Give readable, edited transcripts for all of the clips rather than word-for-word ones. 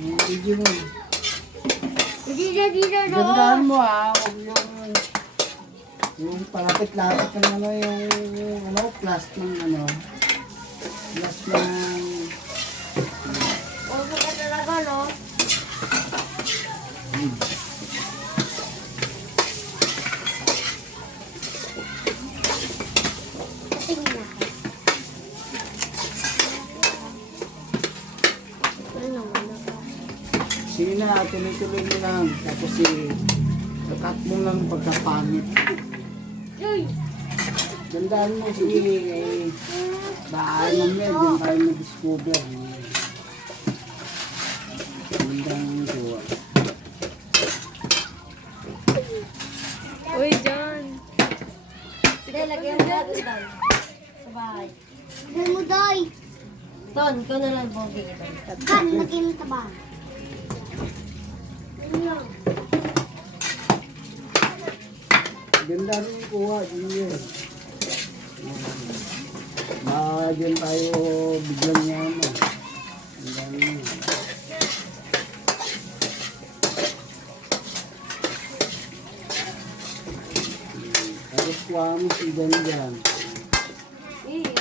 Yung video mo. Dito. Gandaan mo huwag yung palapit-lapit ng plus ng plus ng Opo ka talaga, no? Tingnan na. sige na, tuloy-tuloy mo lang. Tapos kakat mo lang pagkapangit. Gandaan mo, sige. Baan mo yan, din tayo mag-discover. Gandang gawa. Uy, John. Sige, lagyan mo natin doon. Sa bahay. Lagyan mo, Day. Ton, ikaw na lang bogey ito. Kan, lagyan mo sa bahay. Ano lang? Ganda rin yung kuha, yun. Dyan tayo biglang yan. Ganda rin yun. Tapos kuha mo si Dan dyan.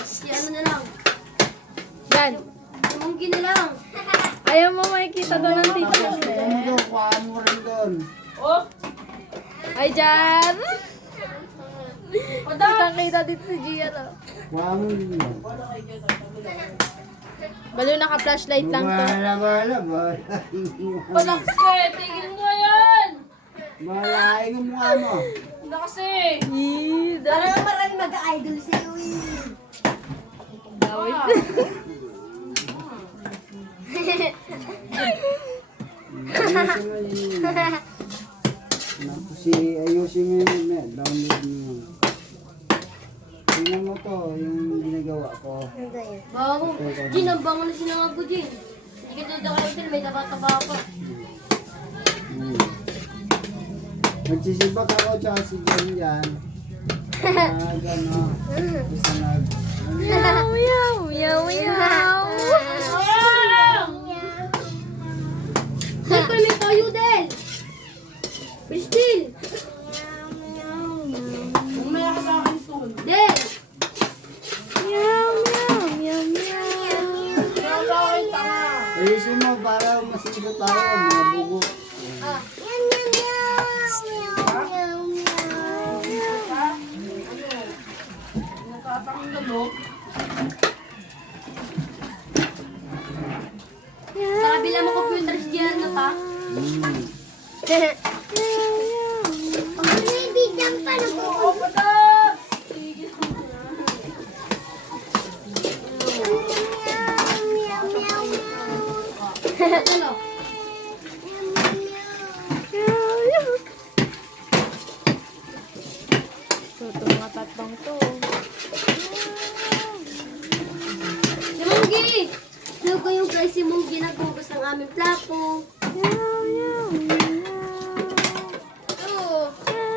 Si ano na lang. Yan. Tumunggi na lang. Ayaw mo makikita doon ang teacher. Tapos kuha mo doon, kuha mo rin doon. Ay, Jan. Kita dito si Gian. Kuha mo rin yan. Balo naka-flashlight lang to. Bala. Relax ka eh, tigil mo yan! Malaing ang mukha mo. Hindi kasi! Para marami mag-idol sa iyo eh. Dawit. Ayusin mo yun. Ayusin mo yun. Download mo yun. Tingnan mo to, yung ginagawa ko. Bango. Jin, ang bango na sinangag ko, Jin. Hindi ka doon ako lang may taba-taba pa. Magsisibak ako tsaka si Jan yan. Gano'n. Basta Meow, meow, meow, meow. Del, pa may tayo, Del! Pristil! Umaya ka sa akin soon. Del! Meow, meow, meow, meow. Kaya sa akin tanga. Ayusin mo para masigat tayo, mga bugo. Nagkatang lalo. Sa kabila mo computers diyan na pa. Pag may bigyan pa na po. Oo, patas! Ano? So, itong mga tatlong to. Si Munggi! Lugo yung guys si Munggi naghugas ng aming plato. Oo.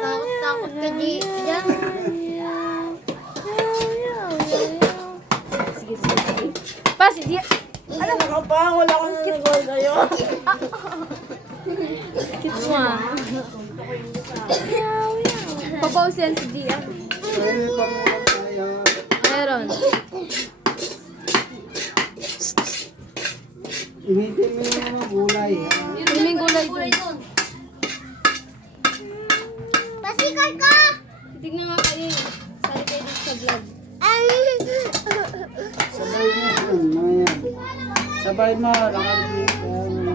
Takot-takot ka di. Diyan. Sige, sige, sige. Pa, si Dia. Ano ka pa? Wala ko na nag-goal sa'yo. Kit mo ah. Papause yan si Dia. Ay, pamulang tayo. Meron. Initin mo yung mga gulay. Piling gulay dun. doon. Pasikal ka! Tignan nga kayo. Sali kayo dito sa vlog. Sabay mo yun, mga yan. Sabay mo, lakad dito.